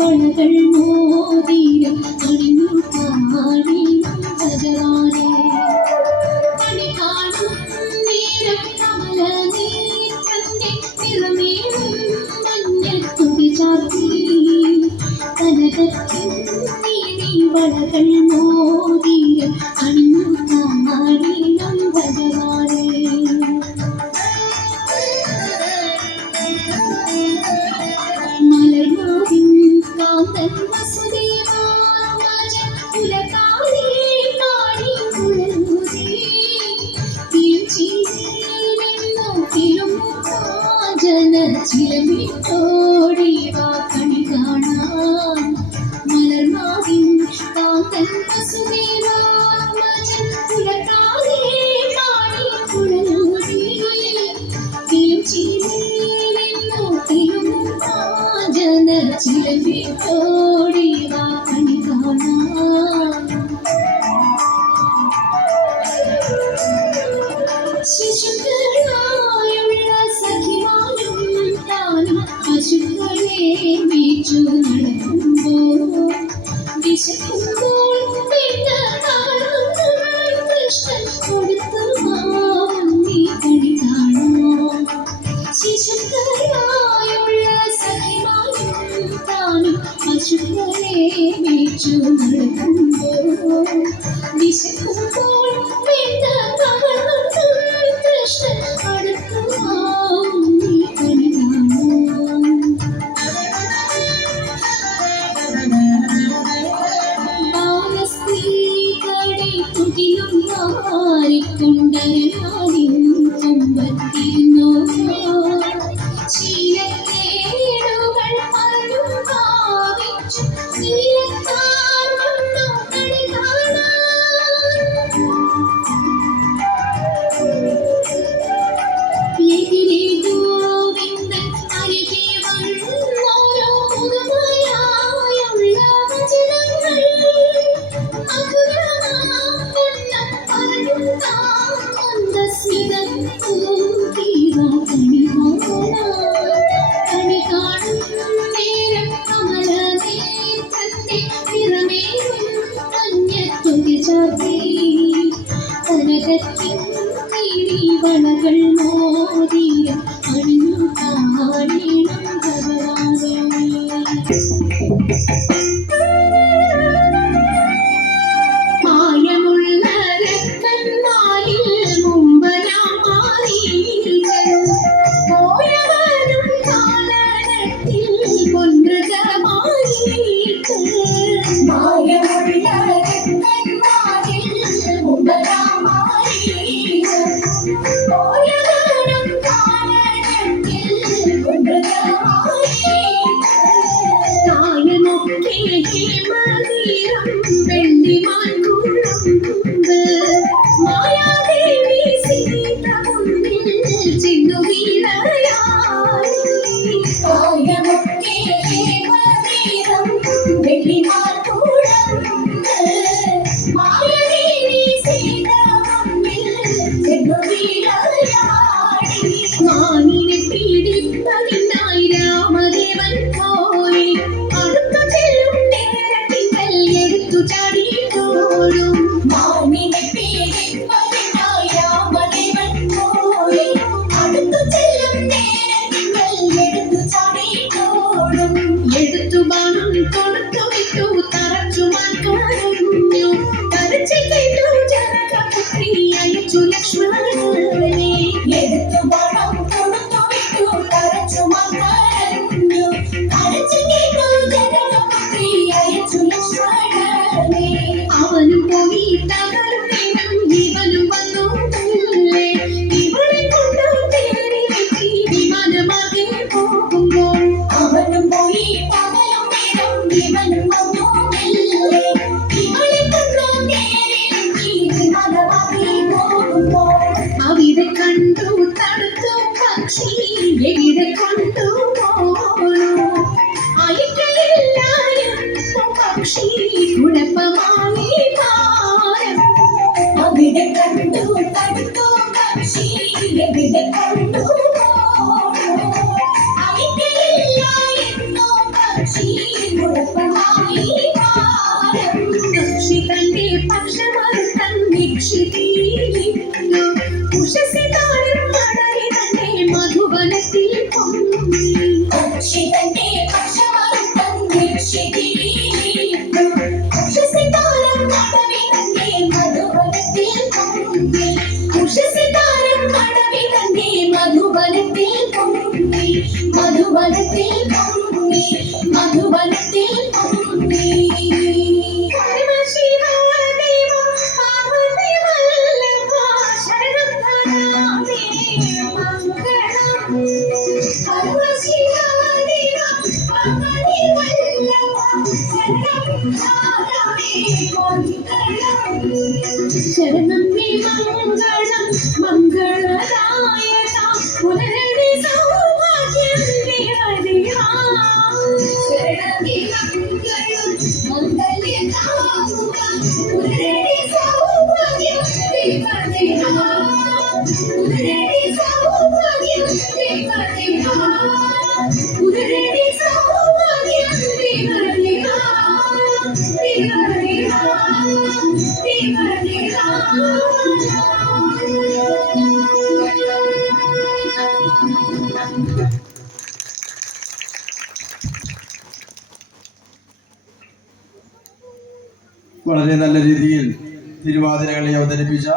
വളകൾ മോതിരം അണിഞ്ഞു കാണി ഭഗവാനെ കണി കാണും നേരം കമല നീരന്റെ നിറമേറും മഞ്ഞത്തുടി ചാർത്തി കനകത്തിൻ വളകൾ മോതിരം അണിഞ്ഞു കാണി ഭഗവാനെ ചിലമിട്ടോടി വാ കണി കാണാൻ മലർമാവിൻ കാന്തൻ വസുദേവാമജൻ പുലകാലേ കാണി പുലനൂരി ചിലമിട്ടോടി വാ കണി കാണാൻ ശിശുക്കളായുള്ള സഖിമാരും താനും പശുക്കളെ മേച്ചു നടക്കുമ്പോൾ വിശക്കുമ്പോൾ കൃഷ്ണൻ കൊടുത്തു നീ കണി കാണാം ശിശുക്കളായുള്ള സഖിമാരും താനും പശുക്കളെ മേച്ചു നടക്കുമ്പോൾ വിശക്കുമ്പോൾ കൃഷ്ണൻ അടുത്തു നീ കണി കാണാം ബാലസ്ത്രീകളെ തുകിലും മാറിക്കൊണ്ടരനാടിൻ കൊമ്പത്തിരുന്നോ ശീലക്കേടുകൾ മറന്നു ഭാവിച്ചു നീലത്താർ വന്നു കണി കാണാൻ എതിരെ ഗോവിന്ദൻ അരികെ വന്നോരോ പുതുമയായുള്ള വചനങ്ങൾ മധുരമാം വണ്ണം പറയുന്ന മന്ദസ്മിതം പൂതീവാ കണി കാണും നേരം കമല നേത്രത്തെ നിറമേറും മഞ്ഞത്തുടി ചാർത്തി കനകത്തിൻ വളകൾ മോതിരം അണിഞ്ഞു കാണണം ഭഗവാനെ മായമുള്ള രക്തന്മാരിൽ മുമ്പനാം പോയവരും കാലത്തിൽ പൊൻമൃഗമായിട്ട് മായമുള്ള രക്തന്മാരിൽ മുമ്പനാം മായാദേവി സീത മുന്നിൽ ചിന്നു മാനിനെ പീഡിപ്പതിനായി രാമദേവൻ പോയി അടുത്ത ചെല്ലും നേരത്തിങ്കൽ എടുത്തു ചാടിയോടും മാനിനെ പീഡിപ്പതിനായി രാമദേവൻ പോയി അടുത്ത ചെല്ലും നേരത്തിങ്കൽ എടുത്തു ചാടിയോടും എടുത്തു ബാണം കൊടുത്തു വിട്ടു തറച്ചു മാറ്റു തരച്ചു കേട്ടു ജനകപുത്രി അയച്ചു ലക്ഷ്മണനെ എടുത്തു ബാണം കൊടുത്തു വിട്ടു തറച്ചു മാറ്റു തരച്ചു കേട്ടു ജനകപുത്രി അയച്ചു ലക്ഷ്മണനെ അവനും പോയി തകരും നേരം ഇവനും വന്നു ഇവളെ കൊണ്ടു തേടി വിമാനമാകെ പോകുമ്പോൾ അവനും പോയി തകരും ഇവനും വന്നു മെല്ലെ. ഇവളെ കണ്ടു നേരെ നീതി മതവാദി പോകുമ്പോൾ. അവിടെ കണ്ടു തടുത്തു പക്ഷി എവിടെ കൊണ്ടുപോണു. അയക്കയില്ലായിരുന്നു പക്ഷി കുഴപ്പമായി മാറും. അവിടെ കണ്ടു തടുത്തു പക്ഷി എവിടെ കൊണ്ടുപോണു. അയക്കയില്ലായിരുന്നു പക്ഷി കുഴപ്പമായി മാറും. പക്ഷി തന്റെ പക്ഷമറുത്തൻ വീക്ഷിക്കുന്നു. ഉഷസിതാരം മടരി തന്റെ മധുവനത്തിൽ പൊങ്ങി. പക്ഷി തന്റെ പക്ഷമറുത്തൻ വീക്ഷിക്കുന്നു. ഉഷസിതാരം മടരി തന്റെ മധുവനത്തിൽ പൊങ്ങി. ഉഷസിതാരം മടരി തന്റെ മധുവനത്തിൽ പൊങ്ങി. മധുവനത്തിൽ പൊങ്ങി. മധുവനത്തിൽ പൊങ്ങി. ശരണം വി മംഗളം മംഗളദായക പുനരടി സൗഭാഗ്യം വിഹരിയാ. ശരണം വി മംഗളം മംഗളദായക പുനരടി സൗഭാഗ്യം വിഹരിയാ. പുനരടി സൗഭാഗ്യം വിഹരിയാ. പുനരടി സൗഭാഗ്യം വിഹരിയാ. വളരെ നല്ല രീതിയിൽ തിരുവാതിരകളെ അവതരിപ്പിച്ച